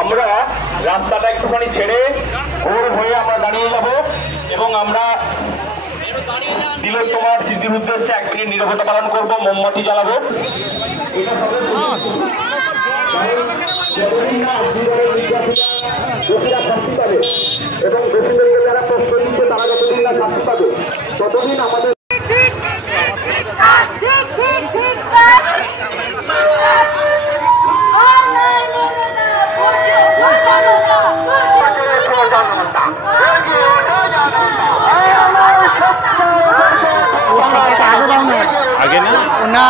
আমরা রাস্তাটা একটুখানি ছেড়ে ঘোর হয়ে আমরা দাঁড়িয়ে যাব এবং আমরা তিলোত্তমার স্মৃতির উদ্দেশ্যে 1 মিনিট নীরবতা পালন করবো, মোমবাতি জ্বালাবো। এবং দোষীদেরকে যারা প্রশ্ন দিচ্ছে তারা যতদিন না শাস্তি পাবে ততদিন আমাদের आगे ना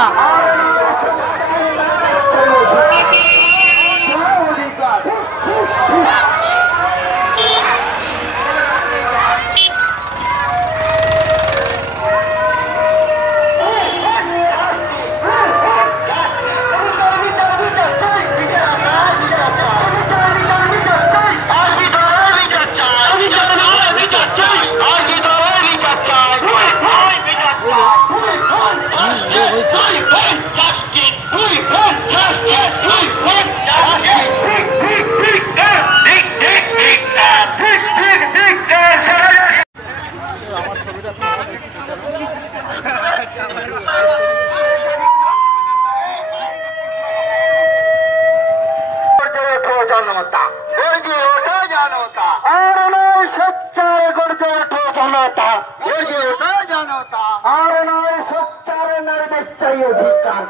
আর নয় সোচ্চার নারীদের চাই অধিকার,